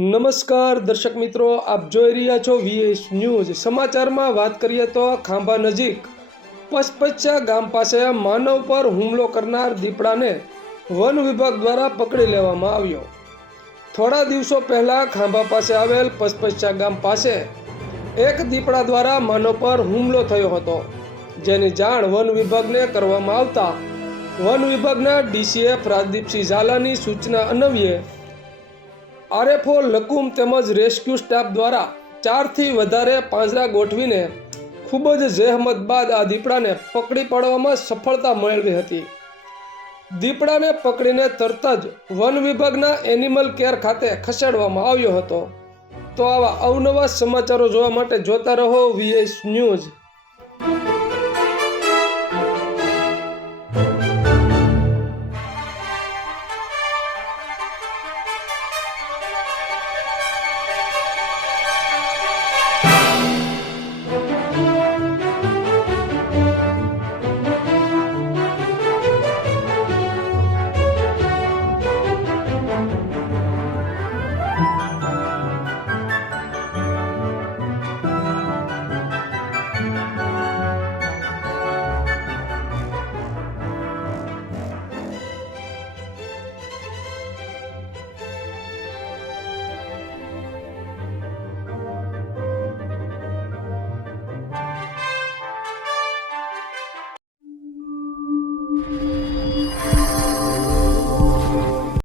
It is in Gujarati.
નમસ્કાર દર્શક મિત્રો, આપ જોઈ રહ્યા છો VS ન્યૂઝ। સમાચારમાં વાત કરીએ તો ખાંભા નજીક પચપચ્યા ગામ પાસે માનવ પર હુમલો કરનાર દીપડાને વન વિભાગ દ્વારા પકડી લેવામાં આવ્યો। થોડા દિવસો પહેલા ખાંભા પાસે આવેલ પચપચ્યા ગામ પાસે એક દીપડા દ્વારા માનવ પર હુમલો થયો હતો, જેની જાણ વન વિભાગને કરવામાં આવતા વન વિભાગના DCF રાજદીપસિંહ ઝાલાની સૂચના અન્વયે RFO લકુમ તેમજ રેસ્ક્યુ સ્ટાફ દ્વારા 4 થી વધારે પાંજરા ગોઠવીને ખૂબ જ જહેમત બાદ આ દીપડાને પકડી પાડવામાં સફળતા મેળવી હતી। દીપડાને પકડીને તરત જ વન વિભાગના એનિમલ કેર ખાતે ખસેડવામાં આવ્યો હતો। તો આવા અવનવા સમાચારો જોવા માટે જોતા રહો VS ન્યૂઝ।